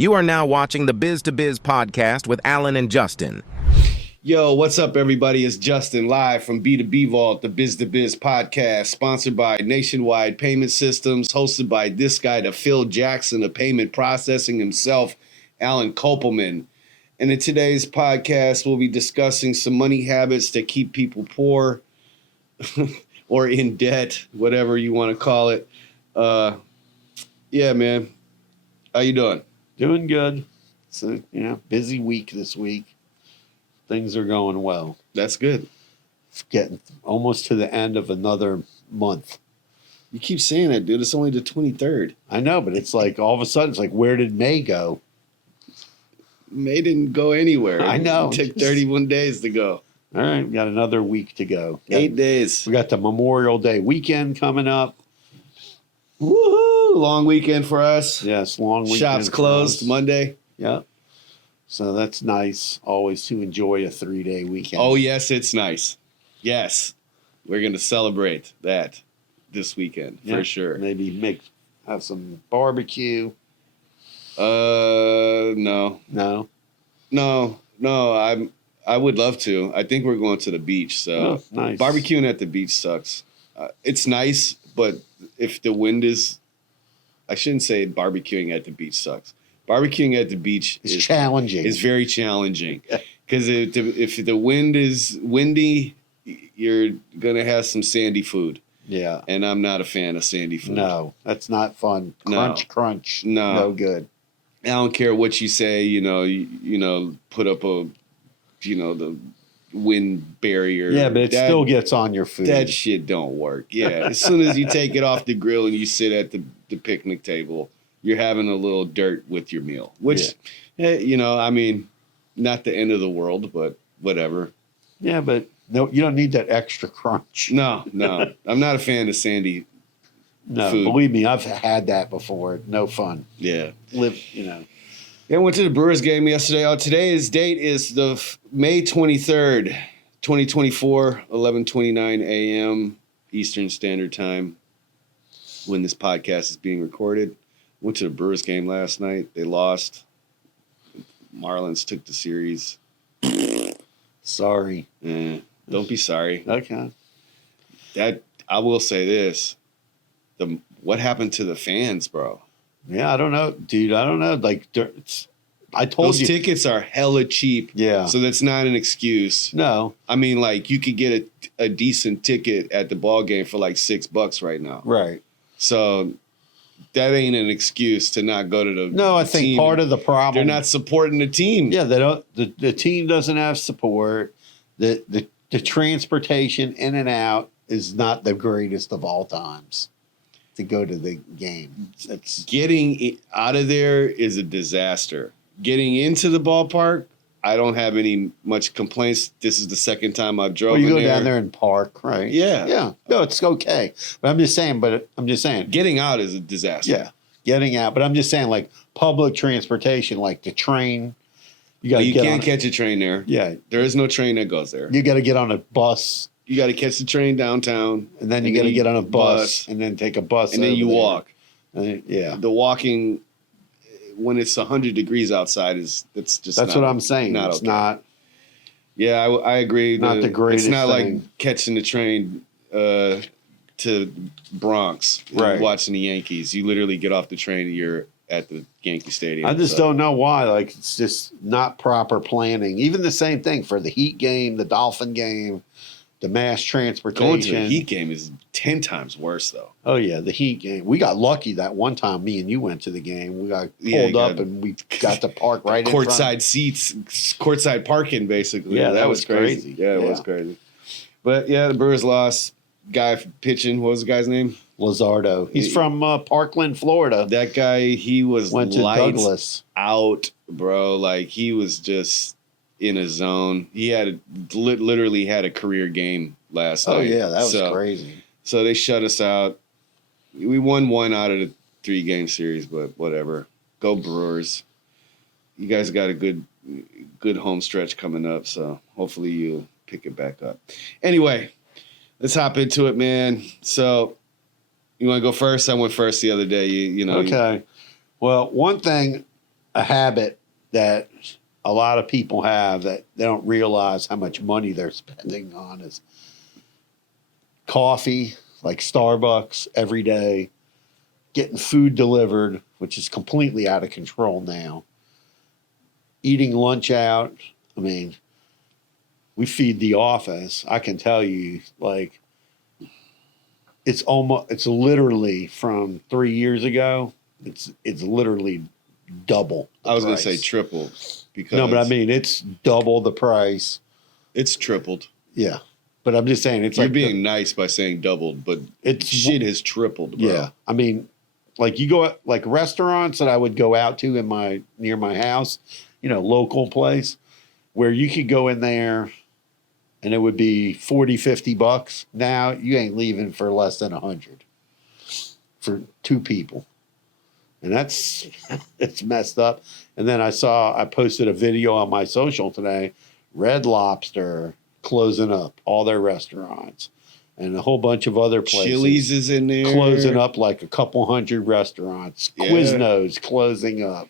You are now watching the Biz to Biz podcast with Alan and Justin. Yo, what's up, everybody? It's Justin live from B2B Vault, the Biz to Biz podcast, sponsored by Nationwide Payment Systems, hosted by this guy, the Phil Jackson of payment processing himself, Alan Kopelman. And in today's podcast, we'll be discussing some money habits that keep people poor or in debt, whatever you want to call it. Yeah, man. How you doing? Doing good. It's a busy week this week. Things are going well. That's good. It's getting almost to the end of another month. You keep saying that, dude. It's only the 23rd. I know, but it's like all of a sudden, it's like, where did May go? May didn't go anywhere. I know. It took 31 days to go. All right, we got another week to go. 8 days. We got the Memorial Day weekend coming up. Woohoo! Long weekend for us. Yes, long weekend. Shops closed Monday. Yep. So that's nice. Always to enjoy a 3-day weekend. Oh, yes, it's nice. Yes. We're going to celebrate that this weekend for sure. Maybe have some barbecue. No. I would love to. I think we're going to the beach. So nice. Barbecuing at the beach sucks. It's nice, but if the wind is, I shouldn't say barbecuing at the beach sucks. Barbecuing at the beach is challenging. It's very challenging because if the wind is windy, you're gonna have some sandy food. Yeah, and I'm not a fan of sandy food. No, that's not fun. Crunch. No good. I don't care what you say. Put up the wind barrier. Yeah, but it still gets on your food. That shit don't work. Yeah, as soon as you take it off the grill and you sit at the picnic table, you're having a little dirt with your meal, which, I mean, not the end of the world, but whatever. Yeah, but no, you don't need that extra crunch. No, I'm not a fan of sandy food. Believe me, I've had that before. No fun. Yeah. I went to the Brewers game yesterday. Today's date is the May 23rd, 2024, 11:29 a.m. Eastern Standard Time when this podcast is being recorded. Went to the Brewers game last night. They lost. Marlins took the series. Sorry. Don't be sorry. Okay. I will say this. What happened to the fans, bro? Yeah, I don't know, dude. I don't know. Like, I told you. Those tickets are hella cheap. Yeah. So that's not an excuse. No. I mean, like, you could get a decent ticket at the ball game for like $6 right now. Right. So that ain't an excuse to not go to the No, I think team. part of the problem, they're not supporting the team. Yeah, they don't. The team doesn't have support. The transportation in and out is not the greatest of all times to go to the game. It's getting out of there is a disaster. Getting into the ballpark, I don't have much complaints. This is the second time I've drove. Well, you go down there and park, right? Yeah. Yeah. No, it's okay. But I'm just saying. Getting out is a disaster. Yeah. Getting out. But I'm just saying, like, public transportation, like the train. You can't catch a train there. Yeah. There is no train that goes there. You got to get on a bus. You got to catch the train downtown. And then you got to get on a bus and then take a bus. And then you walk. Yeah. The walking, when it's 100 degrees outside, that's what I'm saying. It's not. Yeah, I agree. Not the greatest It's not thing. like catching the train to Bronx and watching the Yankees. You literally get off the train and you're at the Yankee Stadium. I just don't know why. Like, it's just not proper planning. Even the same thing for the Heat game, the Dolphin game, the mass transportation. Going to the Heat game is 10 times worse, though. Oh, yeah, the Heat game. We got lucky that one time me and you went to the game. We got pulled up and we got to park right in front. Courtside seats, courtside parking, basically. Yeah, that was crazy. Yeah, it was crazy. But, yeah, the Brewers lost. Guy pitching, what was the guy's name? Lazardo. He's from Parkland, Florida. That guy, he went to Douglas. Out, bro. Like, he was just in a zone. He had literally had a career game last night. Oh, yeah, that was crazy. So they shut us out. We won one out of the 3-game series, but whatever. Go Brewers. You guys got a good home stretch coming up, so hopefully you pick it back up. Anyway, let's hop into it, man. So you want to go first? I went first the other day. You know. Okay. Well, one thing a habit that a lot of people have that they don't realize how much money they're spending on is coffee, like Starbucks every day, getting food delivered, which is completely out of control now, eating lunch out. I mean, we feed the office. I can tell you, like, it's literally from 3 years ago. It's literally double. I was going to say price. triple because No, but I mean, it's double the price. it's tripled. Yeah. But I'm just saying, it's You're like being nice by saying doubled, but it's shit has tripled, bro. Yeah. I mean, like you go like restaurants that I would go out to near my house, local place where you could go in there and it would be 40, 50 bucks. Now you ain't leaving for less than 100 for two people. And that's it's messed up. And then I posted a video on my social today, Red Lobster closing up all their restaurants and a whole bunch of other places. Chili's is in there. Closing up like a couple hundred restaurants. Yeah. Quiznos closing up.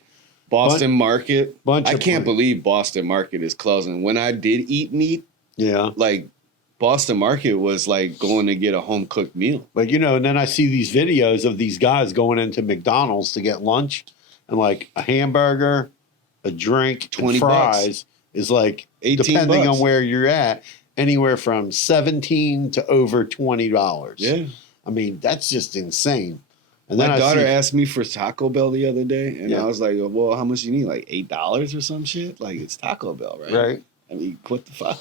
Boston Market. Bunch I of can't places. believe Boston Market is closing. When I did eat meat, Yeah. like Boston Market was like going to get a home cooked meal. But and then I see these videos of these guys going into McDonald's to get lunch and like a hamburger, a drink, 20 and fries is like 18 depending bucks. on where you're at, anywhere from $17 to over $20. Yeah. I mean, that's just insane. And My then daughter I see, asked me for Taco Bell the other day, and Yeah. I was like, well, how much you need? Like $8 or some shit? Like, it's Taco Bell, right? right? I mean, what the fuck?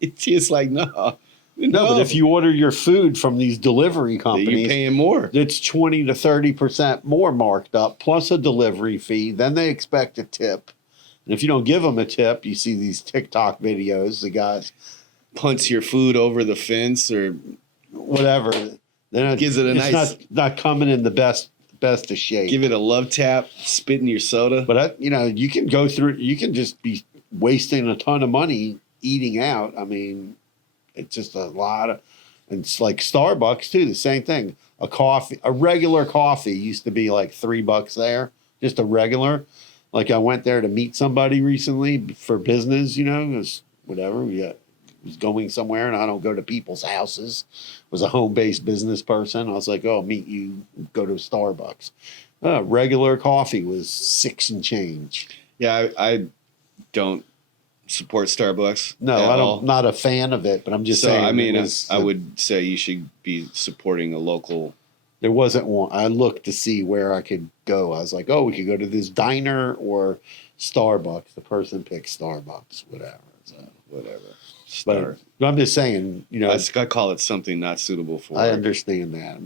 It's just like, no. No, but if you order your food from these delivery you're companies, paying more. it's 20 to 30% more marked up, plus a delivery fee. Then they expect a tip. And if you don't give them a tip, you see these TikTok videos, the guys, Punts your food over the fence or whatever. Then Gives it a it's nice- not coming in the best of shape. give it a love tap, spit in your soda. But you can go through. You can just be wasting a ton of money eating out. I mean, it's just a lot of. And it's like Starbucks too. The same thing. A regular coffee used to be like $3 there, just a regular. Like I went there to meet somebody recently for business. It was whatever. Was going somewhere, and I don't go to people's houses. Was a home-based business person. I was like, "Oh, meet you. Go to Starbucks." Regular coffee was $6 and change. Yeah, I don't support Starbucks. No, at I all. don't. Not a fan of it. But I'm just So, saying. I mean, I I would say you should be supporting a local. There wasn't one. I looked to see where I could go. I was like, "Oh, we could go to this diner or Starbucks." The person picked Starbucks. Whatever. So, Whatever. but I'm just saying. I call it something not suitable for. I understand that.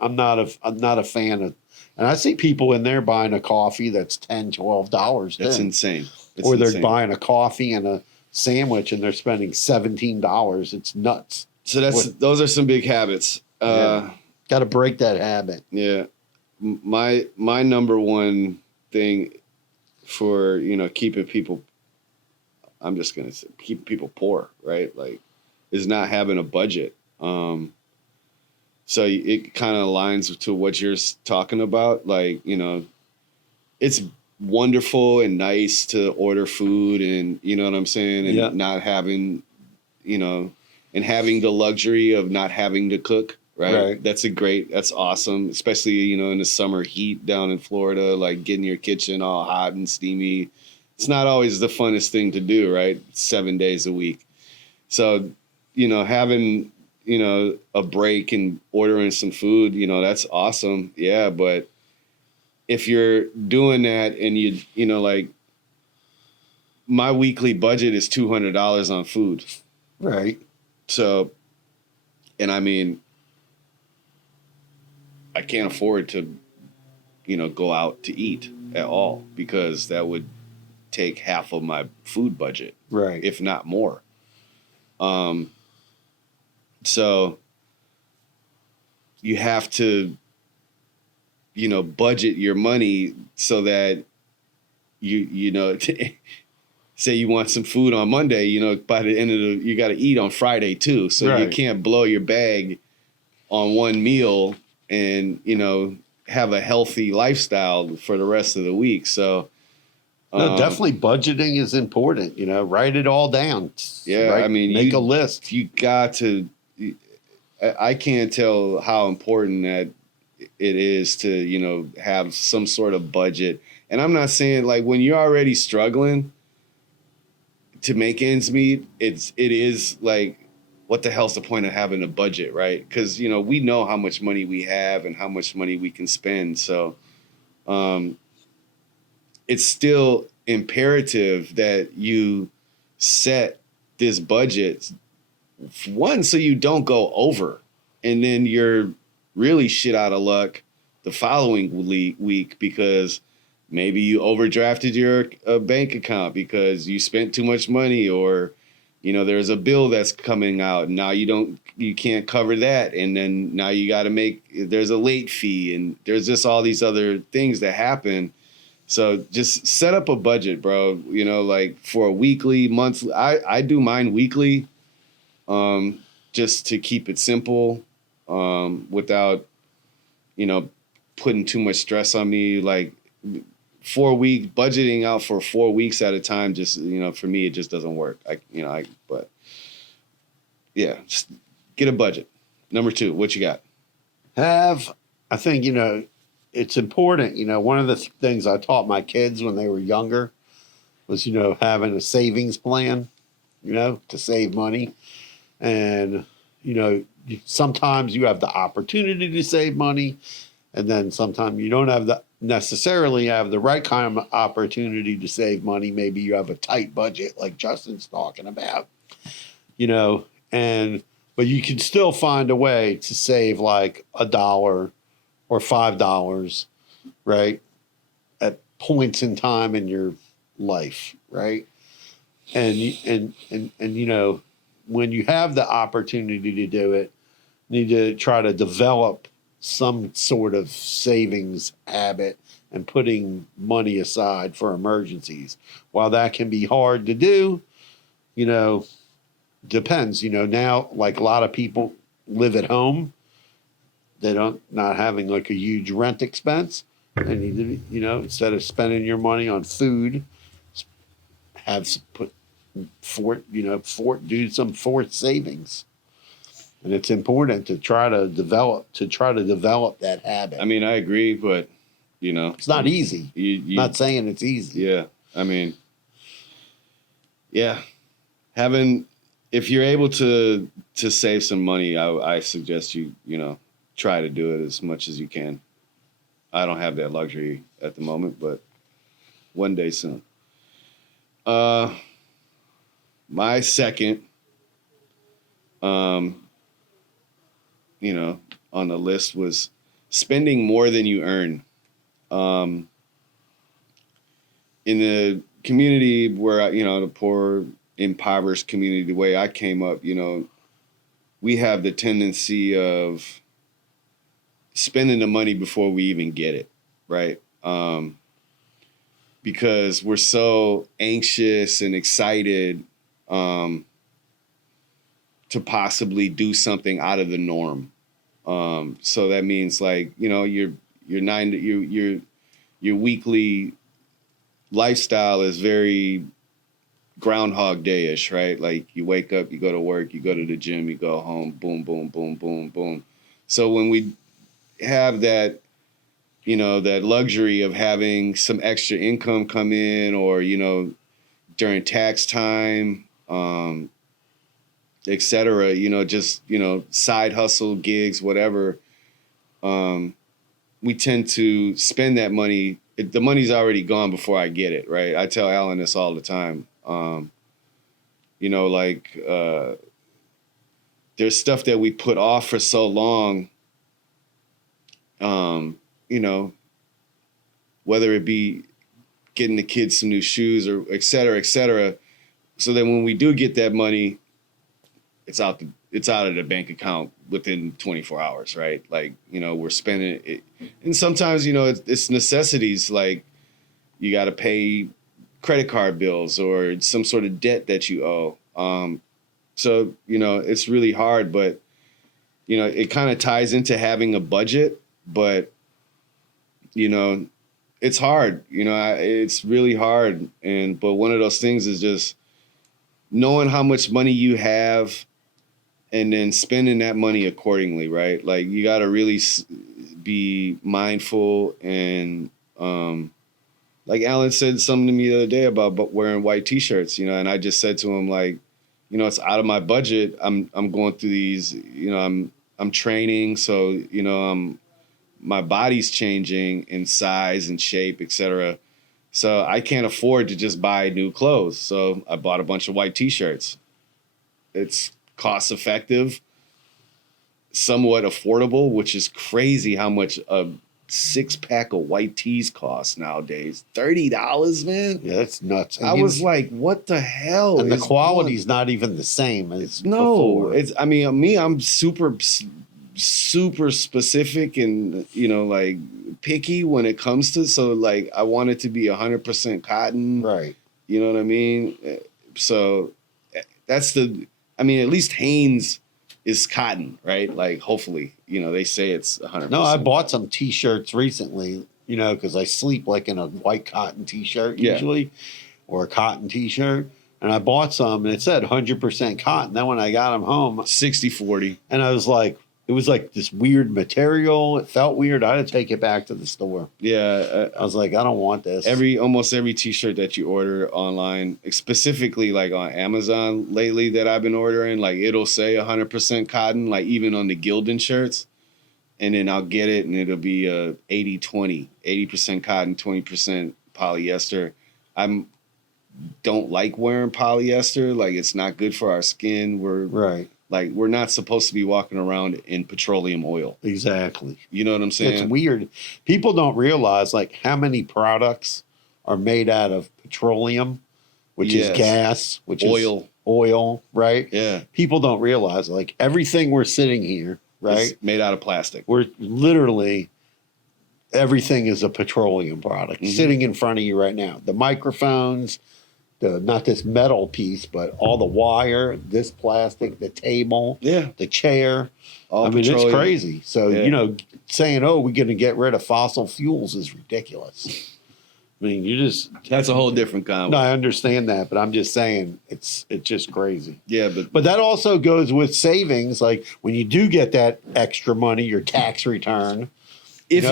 I'm not a fan of, and I see people in there buying a coffee that's $10-12. It's then. insane. It's Or they're insane. buying a coffee and a sandwich and they're spending $17. It's nuts. So those are some big habits. Got to break that habit. Yeah. My number one thing for, keeping people, I'm just going to say, keep people poor, right? Like, is not having a budget. So it kind of aligns to what you're talking about. Like, it's wonderful and nice to order food and, you know what I'm saying? And Yeah. not having, and having the luxury of not having to cook. Right. That's awesome. Especially, in the summer heat down in Florida, like getting your kitchen all hot and steamy. It's not always the funnest thing to do, right? 7 days a week. So, having, a break and ordering some food, that's awesome. Yeah. But if you're doing that and like my weekly budget is $200 on food. Right. So, and I mean, I can't afford to, go out to eat at all because that would take half of my food budget, Right. if not more. So you have to, budget your money so that you say you want some food on Monday, by the end of you got to eat on Friday too. So you Right. can't blow your bag on one meal and, have a healthy lifestyle for the rest of the week. So No, definitely budgeting is important. Write it all down. Yeah, Write, I mean, make a list. You got to. I can't tell how important that it is to have some sort of budget. And I'm not saying like when you're already struggling to make ends meet, it is like, what the hell's the point of having a budget, right? Because we know how much money we have and how much money we can spend. So it's still imperative that you set this budget, one, so you don't go over, and then you're really shit out of luck the following week because maybe you overdrafted your bank account because you spent too much money, or there's a bill that's coming out and now you can't cover that, and then now you got to there's a late fee, and there's just all these other things that happen. So just set up a budget, bro. Like for a weekly, monthly. I do mine weekly, just to keep it simple, without putting too much stress on me. Like 4 week budgeting out for 4 weeks at a time, just for me it just doesn't work. But yeah, just get a budget. Number 2, what you got? I think it's important. One of the things I taught my kids when they were younger was having a savings plan, to save money. And sometimes you have the opportunity to save money, and then sometimes you don't necessarily have the right kind of opportunity to save money. Maybe you have a tight budget like Justin's talking about, but you can still find a way to save like $1 or $5, right? At points in time in your life, right? And when you have the opportunity to do it, you need to try to develop some sort of savings habit and putting money aside for emergencies. While that can be hard to do, depends. Now, like a lot of people live at home, not having like a huge rent expense. They need to, instead of spending your money on food, do some forced savings. And it's important to try to develop that habit. I mean, I agree, but it's not easy. Not saying it's easy. Yeah. I mean, yeah. If you're able to save some money, I suggest you try to do it as much as you can. I don't have that luxury at the moment, but one day soon. My second, on the list was spending more than you earn. In the community where the poor, impoverished community, the way I came up, we have the tendency of spending the money before we even get it, right? Because we're so anxious and excited to possibly do something out of the norm. So that means like, your weekly lifestyle is very Groundhog Day-ish, right? Like you wake up, you go to work, you go to the gym, you go home, boom, boom, boom, boom, boom. So when we have that, that luxury of having some extra income come in, or, during tax time, et cetera, just, side hustle gigs, whatever, we tend to spend that money. The money's already gone before I get it, right? I tell Alan this all the time. There's stuff that we put off for so long, whether it be getting the kids some new shoes or et cetera, so that when we do get that money, it's out of the bank account within 24 hours, right? Like, we're spending it. And sometimes, it's necessities, like you got to pay credit card bills or some sort of debt that you owe. So, it's really hard, but, it kind of ties into having a budget, but, it's hard, it's really hard. But one of those things is just knowing how much money you have and then spending that money accordingly, right? Like you got to really be mindful. And like Alan said something to me the other day about wearing white t-shirts, and I just said to him, like, it's out of my budget. I'm going through these, I'm training. So, my body's changing in size and shape, etc. So I can't afford to just buy new clothes. So I bought a bunch of white t-shirts. It's cost effective, somewhat affordable, which is crazy how much a 6-pack of white tees cost nowadays. $30, man. Yeah, that's nuts. I was like, what the hell? And the quality's not even the same as no. before. I'm super specific and like picky when it comes to, so like I want it to be 100% cotton, right? You know what I mean? So that's at least Hanes is cotton, right? Like hopefully, they say it's 100%. No, I bought some t-shirts recently, because I sleep like in a white cotton t-shirt usually, or a cotton t-shirt. And I bought some and it said 100% cotton. Then when I got them home, 60-40. And I was like, it was like this weird material. It felt weird. I had to take it back to the store. Yeah. I was like, I don't want this. Almost every t-shirt that you order online, specifically like on Amazon lately that I've been ordering, like it'll say 100% cotton, like even on the Gildan shirts. And then I'll get it and it'll be 80-20, 80% cotton, 20% polyester. Don't like wearing polyester. Like it's not good for our skin. We're not supposed to be walking around in petroleum oil. Exactly. You know what I'm saying? It's weird. People don't realize like how many products are made out of petroleum, which is gas, which is oil, right? Yeah. People don't realize like everything we're sitting here, right? It's made out of plastic. We're literally, everything is a petroleum product sitting in front of you right now. The microphones, not this metal piece, but all the wire, this plastic, the table, the chair. All petroleum. It's crazy. So, saying, we're going to get rid of fossil fuels is ridiculous. I mean, that's a whole different convo. No, I understand that, but I'm just saying it's just crazy. Yeah, but that also goes with savings. Like when you do get that extra money, your tax return, if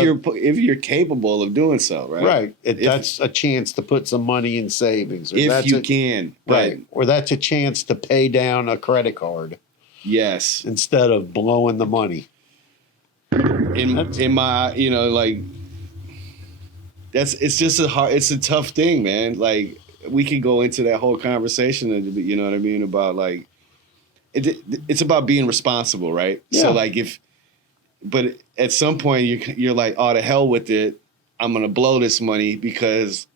you're capable of doing so, right? Right. That's a chance to put some money in savings. If you can. Right. Or that's a chance to pay down a credit card. Yes. Instead of blowing the money. In my, it's a tough thing, man. Like we could go into that whole conversation and you know what I mean? About like, it's about being responsible, right? Yeah. So like but at some point you're like, oh, to hell with it. I'm going to blow this money because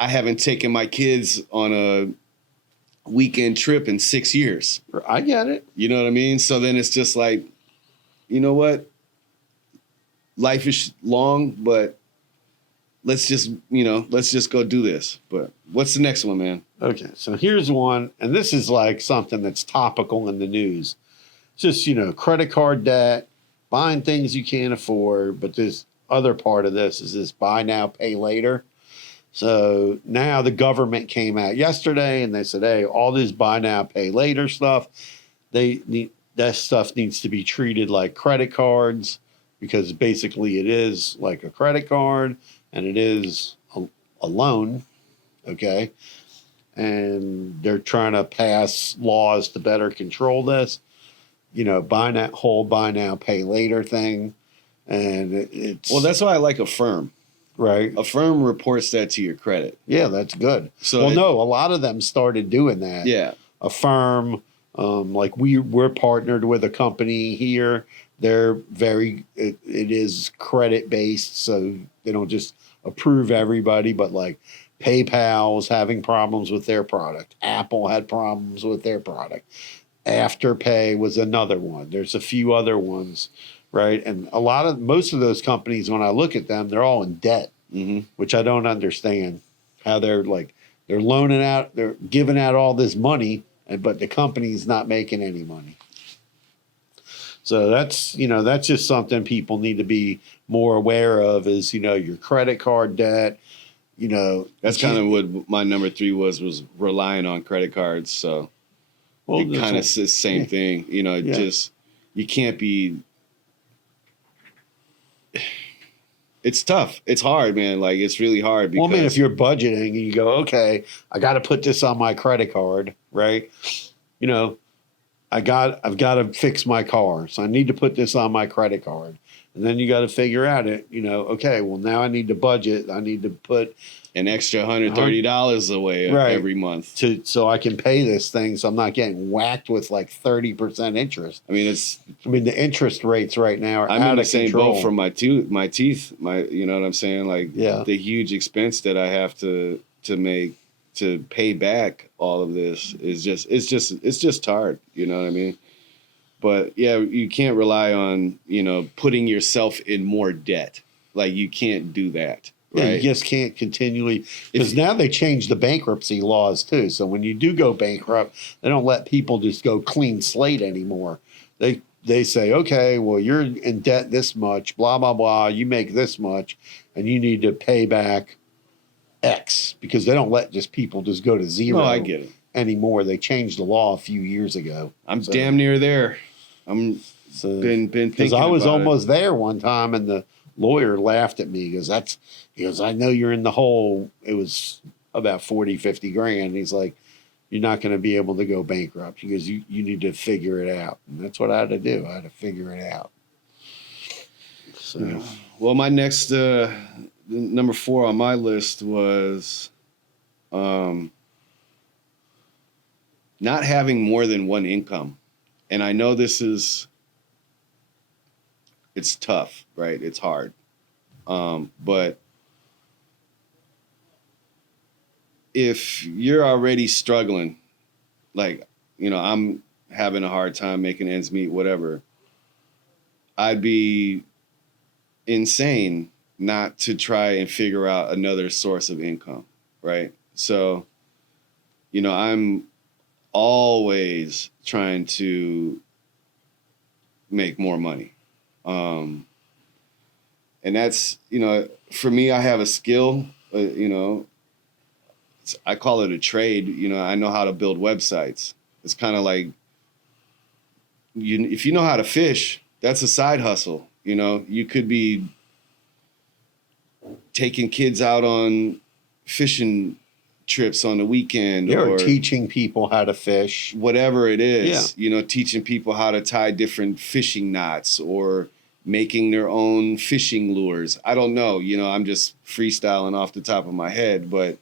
I haven't taken my kids on a weekend trip in 6 years. I get it. You know what I mean? So then it's just like, you know what? Life is long, but let's just go do this. But what's the next one, man? Okay. So here's one. And this is like something that's topical in the news. Just, credit card debt, buying things you can't afford, but this other part of this is this buy now, pay later. So now the government came out yesterday and they said, hey, all this buy now, pay later stuff, that stuff needs to be treated like credit cards because basically it is like a credit card and it is a loan, okay? And they're trying to pass laws to better control this. Buy now, pay later thing. And it's... Well, that's why I like Affirm. Right. Affirm reports that to your credit. Yeah, that's good. So a lot of them started doing that. Yeah. Affirm, like we're partnered with a company here. They're it is credit based, so they don't just approve everybody, but like PayPal's having problems with their product. Apple had problems with their product. Afterpay was another one. There's a few other ones, right? And most of those companies, when I look at them, they're all in debt, which I don't understand how they're loaning out, they're giving out all this money, but the company's not making any money. So that's just something people need to be more aware of is, your credit card debt, That's kind of what my number 3 was relying on credit cards. So it kind of says same thing, just, you can't be, it's tough. It's hard, man. Like, it's really hard. Because, well, I mean, if you're budgeting and you go, okay, I got to put this on my credit card, right? I've got to fix my car, so I need to put this on my credit card. And then you got to figure out okay, well, now I need to budget. I need to put an extra $130 away every month so I can pay this thing, so I'm not getting whacked with like 30% interest. I mean, the interest rates right now are I'm out in the of same control. boat for my teeth, you know what I'm saying? Like, the huge expense that I have to make to pay back all of this is just hard. You know what I mean? But yeah, you can't rely on, putting yourself in more debt. Like, you can't do that. Right? Yeah, you just can't continually, because now they changed the bankruptcy laws too. So when you do go bankrupt, they don't let people just go clean slate anymore. They say, okay, well, you're in debt this much, blah, blah, blah. You make this much, and you need to pay back X, because they don't let just people just go to zero. No, I get it. Anymore. They changed the law a few years ago. I'm damn near there. I'm been thinking, because I was almost there one time, and the lawyer laughed at me because he goes, I know you're in the hole. It was about 40, 50 grand. He's like, you're not going to be able to go bankrupt. He goes, you need to figure it out. And that's what I had to do. I had to figure it out. So, well, my next number 4 on my list was not having more than one income. And I know it's tough, right? It's hard. But if you're already struggling, like, I'm having a hard time making ends meet, whatever, I'd be insane not to try and figure out another source of income, right? So, I'm always trying to make more money. And that's, for me, I have a skill, I call it a trade. I know how to build websites. It's kind of like, if you know how to fish, that's a side hustle. You could be taking kids out on fishing trips on the weekend, or teaching people how to fish, whatever it is. Teaching people how to tie different fishing knots, or making their own fishing lures. I don't know. I'm just freestyling off the top of my head, but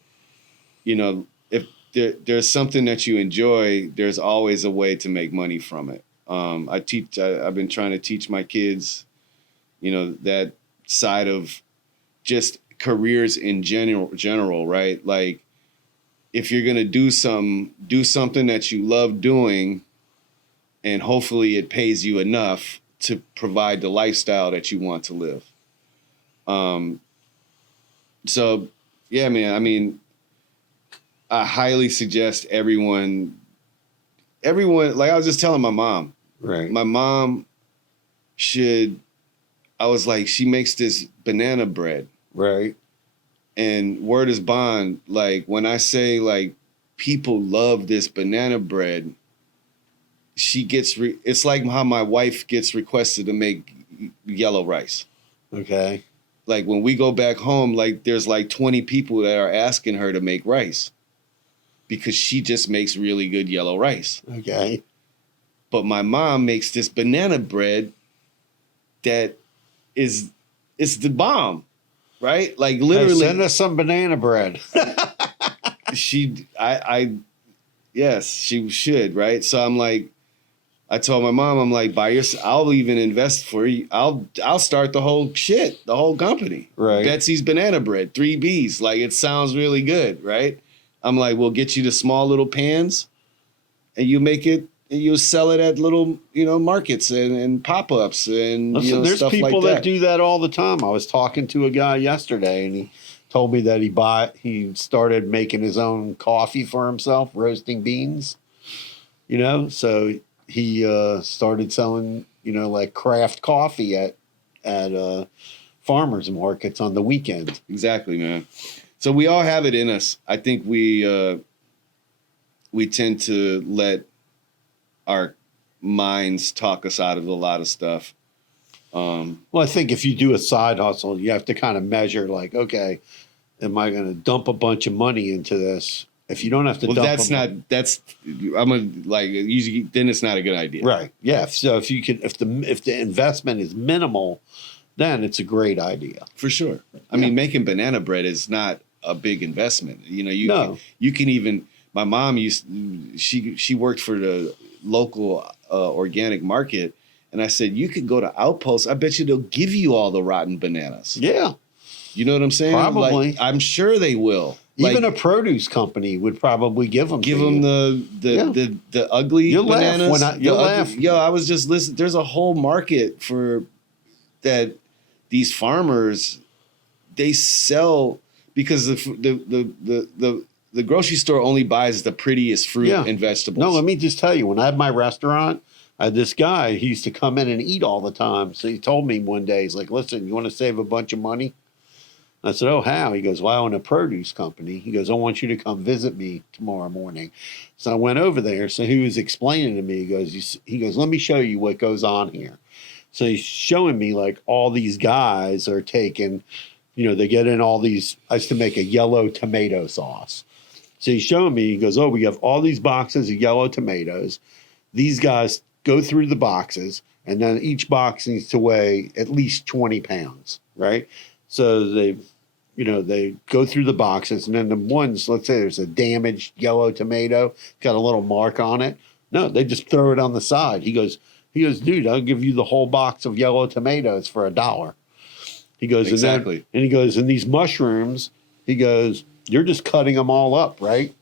if there's something that you enjoy, there's always a way to make money from it. I've been trying to teach my kids, that side of just careers in general, right? Like, if you're going to do something that you love doing, and hopefully it pays you enough to provide the lifestyle that you want to live. So yeah, man, I mean, I highly suggest everyone, like I was just telling my mom, right? My mom she makes this banana bread. Right. And word is bond, like, when I say, like, people love this banana bread, she gets, it's like how my wife gets requested to make yellow rice. Okay. Like, when we go back home, like, there's like 20 people that are asking her to make rice because she just makes really good yellow rice. Okay. But my mom makes this banana bread that it's the bomb. Right? Like, literally. Hey, send us some banana bread. Yes, she should. Right? So I'm like, I told my mom, I'm like, I'll even invest for you. I'll start the whole company. Right. Betsy's Banana Bread, 3 B's. Like, it sounds really good. Right? I'm like, we'll get you the small little pans, and you make it, and you'll sell it at little, markets and pop-ups and Listen, there's stuff people like that do that all the time. I was talking to a guy yesterday, and he told me that he started making his own coffee for himself, roasting beans. So he started selling, like craft coffee at farmers markets on the weekends. Exactly, man. So we all have it in us. I think we tend to let our minds talk us out of a lot of stuff. Well, I think if you do a side hustle, you have to kind of measure like, okay, am I going to dump a bunch of money into this? If you don't have to Well, dump that's not, that's, I'm a, like, usually, then it's not a good idea. right. Yeah. So if you can, if the investment is minimal, then it's a great idea. For sure. I mean, making banana bread is not a big investment. You know, you can even, my mom she worked for the local organic market. And I said, you could go to Outpost. I bet you they'll give you all the rotten bananas. Yeah. You know what I'm saying? Probably. Like, I'm sure they will. Even like, a produce company would probably give them the ugly You'll bananas. laugh you'll laugh. Yo, I was just listening. There's a whole market for that. These farmers, they sell because the grocery store only buys the prettiest fruit and vegetables. No, let me just tell you, when I had my restaurant, I had this guy, he used to come in and eat all the time. So he told me one day, he's like, listen, you want to save a bunch of money? I said, oh, how? He goes, well, I own a produce company. He goes, I want you to come visit me tomorrow morning. So I went over there. So he was explaining to me, he goes, let me show you what goes on here. So he's showing me like all these guys are taking, they get in all these, I used to make a yellow tomato sauce. So he's showing me, he goes, oh, we have all these boxes of yellow tomatoes. These guys go through the boxes, and then each box needs to weigh at least 20 pounds, right? So they go through the boxes, and then the ones, let's say there's a damaged yellow tomato, got a little mark on it. No, they just throw it on the side. He goes, dude, I'll give you the whole box of yellow tomatoes for $1. He goes, exactly. And he goes, and these mushrooms, he goes, you're just cutting them all up, right?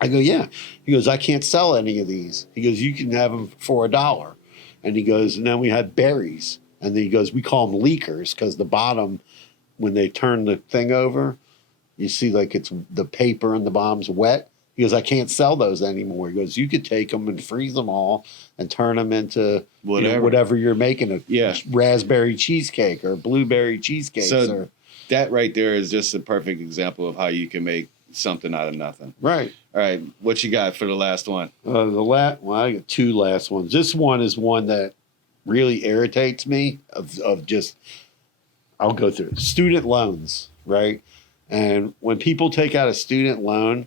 I go, yeah. He goes, I can't sell any of these. He goes, you can have them for $1. And he goes, and then we had berries. And then he goes, we call them leakers because the bottom, when they turn the thing over, you see like it's the paper and the bottom's wet. He goes, I can't sell those anymore. He goes, you could take them and freeze them all and turn them into whatever you're making, a raspberry cheesecake or blueberry cheesecake. So that right there is just a perfect example of how you can make something out of nothing. Right. All right. What you got for the last one? I got two last ones. This one is one that really irritates me of just, I'll go through it. Student loans, right? And when people take out a student loan,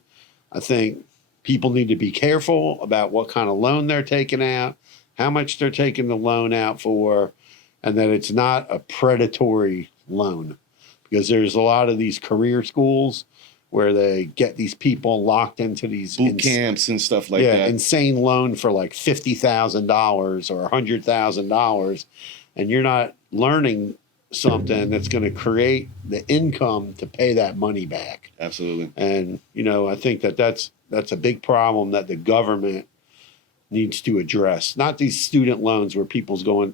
I think people need to be careful about what kind of loan they're taking out, how much they're taking the loan out for, and that it's not a predatory loan. Because there's a lot of these career schools where they get these people locked into these boot camps and stuff like that. Insane loan for like $50,000 or $100,000, and you're not learning something that's going to create the income to pay that money back. Absolutely. And I think that's a big problem that the government needs to address. Not these student loans where people are going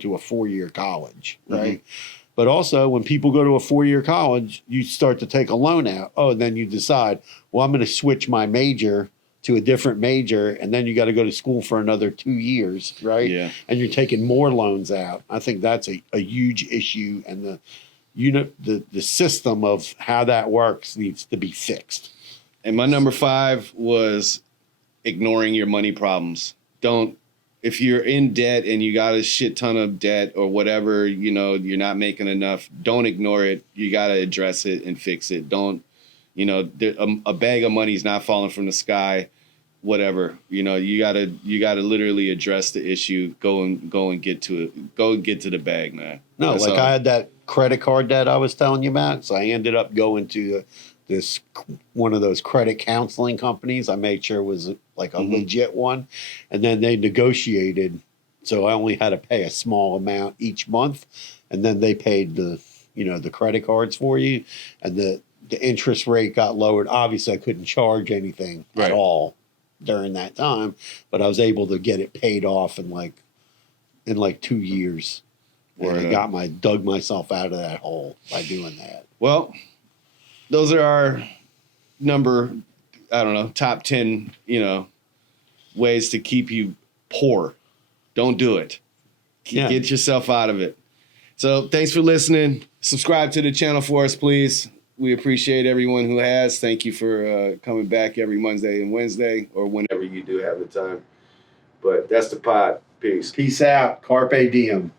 to a 4-year college, right? Mm-hmm. But also when people go to a 4-year college, you start to take a loan out. Oh, and then you decide, well, I'm going to switch my major to a different major, and then you got to go to school for another 2 years, right? Yeah. And you're taking more loans out. I think that's a huge issue, and the system of how that works needs to be fixed. And my number 5 was ignoring your money problems. If you're in debt and you got a shit ton of debt or whatever, you're not making enough, don't ignore it. You got to address it and fix it. Don't, a bag of money is not falling from the sky. Whatever, you gotta literally address the issue. Go and get to it. Go and get to the bag, man. No, That's like all. I had that credit card debt I was telling you about. So I ended up going to this one of those credit counseling companies. I made sure it was like a legit one, and then they negotiated. So I only had to pay a small amount each month, and then they paid the credit cards for you, and the interest rate got lowered. Obviously, I couldn't charge anything at all during that time, but I was able to get it paid off in like 2 years. And I dug myself out of that hole by doing that. Well, those are our top 10, ways to keep you poor. Don't do it. Get yourself out of it. So thanks for listening. Subscribe to the channel for us, please. We appreciate everyone who has. Thank you for coming back every Monday and Wednesday or whenever you do have the time. But that's the pod. Peace. Peace out. Carpe diem.